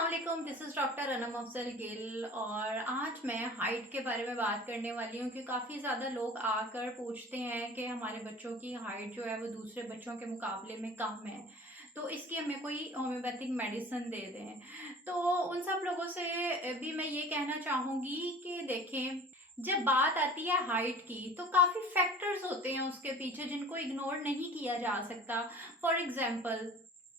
अस्सलाम, this is doctor Anam Afzal Gill. और आज मैं हाइट के बारे में बात करने वाली हूँ कि काफ़ी ज़्यादा लोग आकर पूछते हैं कि हमारे बच्चों की हाइट जो है वो दूसरे बच्चों के मुकाबले में कम है, तो इसकी हमें कोई होम्योपैथिक मेडिसिन दे दें। तो उन सब लोगों से भी मैं ये कहना चाहूँगी कि देखें, जब बात आती है हाइट की तो काफ़ी फैक्टर्स होते हैं उसके पीछे जिनको इग्नोर नहीं किया जा सकता। फॉर एग्जाम्पल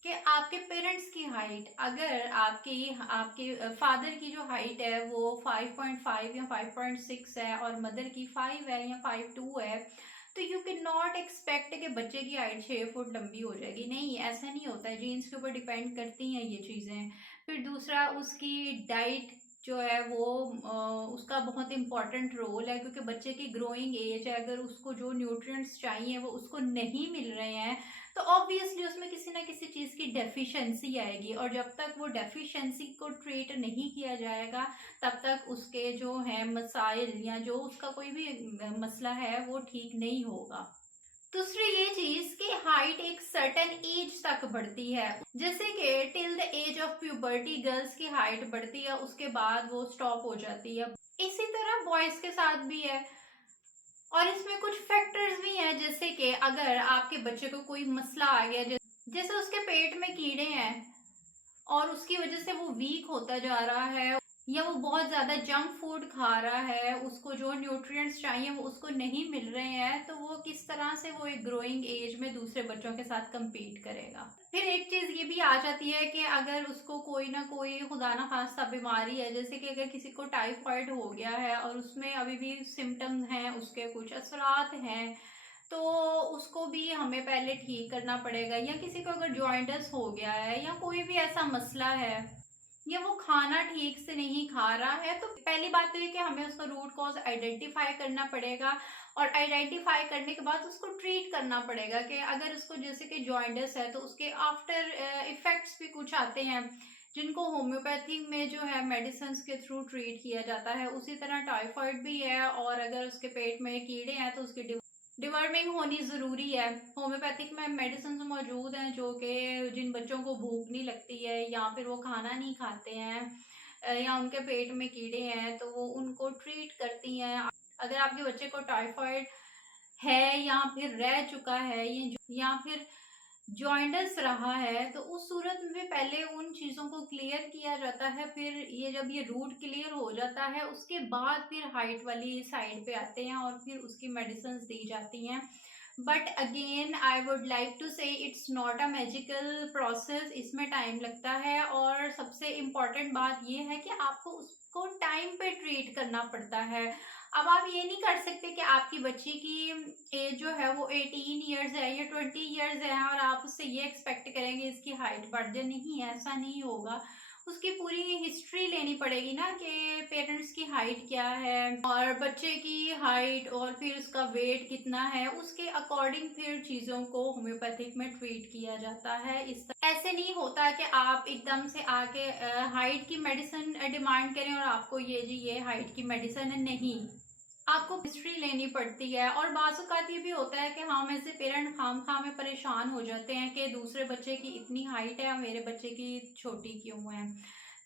कि आपके पेरेंट्स की हाइट, अगर आपकी आपके फादर की जो हाइट है वो 5.5 या 5.6 है और मदर की 5 है या 5'2" है, तो यू कैन नॉट एक्सपेक्ट कि बच्चे की हाइट 6 फुट लंबी हो जाएगी। नहीं, ऐसा नहीं होता है। जीन्स के ऊपर डिपेंड करती हैं ये चीज़ें। फिर दूसरा, उसकी डाइट जो है वो उसका बहुत इंपॉर्टेंट रोल है, क्योंकि बच्चे की ग्रोइंग एज है, अगर उसको जो न्यूट्रिएंट्स चाहिए वो उसको नहीं मिल रहे हैं तो ऑब्वियसली उसमें किसी ना किसी चीज़ की डेफिशिएंसी आएगी। और जब तक वो डेफिशिएंसी को ट्रीट नहीं किया जाएगा तब तक उसके जो है मसाइल या जो उसका कोई भी मसला है वो ठीक नहीं होगा। दूसरी ये चीज कि हाइट एक सर्टेन एज तक बढ़ती है, जैसे कि till the age of puberty girls की हाइट बढ़ती है, उसके बाद वो स्टॉप हो जाती है। इसी तरह बॉयज के साथ भी है। और इसमें कुछ फैक्टर्स भी हैं, जैसे कि अगर आपके बच्चे को कोई मसला आ गया, जैसे उसके पेट में कीड़े हैं और उसकी वजह से वो वीक होता जा रहा है, या वो बहुत ज्यादा जंक फूड खा रहा है, उसको जो न्यूट्रिएंट्स चाहिए वो उसको नहीं मिल रहे हैं, तो वो किस तरह से वो एक ग्रोइंग एज में दूसरे बच्चों के साथ compete करेगा। फिर एक चीज ये भी आ जाती है कि अगर उसको कोई ना कोई खुदा ना खास्ता बीमारी है, जैसे कि अगर किसी को टाइफाइड हो गया है और उसमें अभी भी सिम्टम्स हैं, उसके कुछ असरात हैं, तो उसको भी हमें पहले ठीक करना पड़ेगा। या किसी को अगर जॉइंटस हो गया है या कोई भी ऐसा मसला है, या वो खाना ठीक से नहीं खा रहा है, तो पहली बात तो ये कि हमें उसका रूट कॉज आइडेंटिफाई करना पड़ेगा। और आइडेंटिफाई करने के बाद उसको ट्रीट करना पड़ेगा कि अगर उसको जैसे कि जॉइंटस है तो उसके आफ्टर इफेक्ट्स भी कुछ आते हैं जिनको होम्योपैथी में जो है मेडिसिन के थ्रू ट्रीट किया जाता है। उसी तरह टाइफाइड भी है, और अगर उसके पेट में कीड़े हैं तो उसकी डिवर्मिंग होनी ज़रूरी है। होम्योपैथिक में मेडिसिन मौजूद हैं जो कि जिन बच्चों को भूख नहीं लगती है या फिर वो खाना नहीं खाते हैं, या उनके पेट में कीड़े हैं, तो वो उनको ट्रीट करती हैं। अगर आपके बच्चे को टाइफाइड है या फिर रह चुका है या फिर जॉइंटस रहा है, तो उस सूरत में पहले उन चीज़ों को क्लियर किया जाता है। फिर ये जब ये रूट क्लियर हो जाता है उसके बाद फिर हाइट वाली साइड पे आते हैं और फिर उसकी मेडिसिन दी जाती हैं। But again I would like to say it's not a magical process, इसमें टाइम लगता है। और सबसे इम्पॉर्टेंट बात ये है कि आपको उसको टाइम पे ट्रीट करना पड़ता है। अब आप ये नहीं कर सकते कि आपकी बच्ची की एज जो है वो 18 ईयर्स है या 20 ईयर्स है और आप उससे ये एक्सपेक्ट करेंगे इसकी हाइट बढ़ जाए। नहीं, ऐसा नहीं होगा। उसकी पूरी हिस्ट्री लेनी पड़ेगी ना कि पेरेंट्स की हाइट क्या है और बच्चे की हाइट और फिर उसका वेट कितना है, उसके अकॉर्डिंग फिर चीज़ों को होम्योपैथिक में ट्रीट किया जाता है। ऐसे नहीं होता कि आप एकदम से आके हाइट की मेडिसिन डिमांड करें और आपको ये हाइट की मेडिसिन है। नहीं, आपको हिस्ट्री लेनी पड़ती है। और बाज़ ये भी होता है कि हम एज ए पेरेंट खामखा में परेशान हो जाते हैं कि दूसरे बच्चे की इतनी हाइट है और मेरे बच्चे की छोटी क्यों है।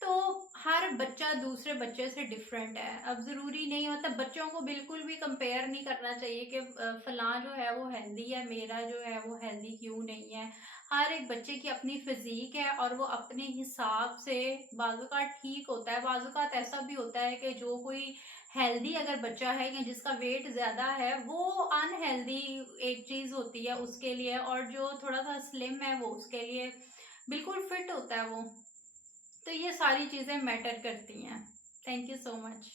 तो हर बच्चा दूसरे बच्चे से डिफरेंट है। अब ज़रूरी नहीं होता, बच्चों को बिल्कुल भी कंपेयर नहीं करना चाहिए कि फलां जो है वो हेल्दी है, मेरा जो है वो हेल्दी क्यों नहीं है। हर एक बच्चे की अपनी फिजिक है और वो अपने हिसाब से बाज़ात ठीक होता है। बाज़ात ऐसा भी होता है कि जो कोई हेल्दी अगर बच्चा है या जिसका वेट ज्यादा है वो अनहेल्दी एक चीज होती है उसके लिए, और जो थोड़ा सा स्लिम है वो उसके लिए बिल्कुल फिट होता है वो। तो ये सारी चीजें मैटर करती हैं। Thank you so much.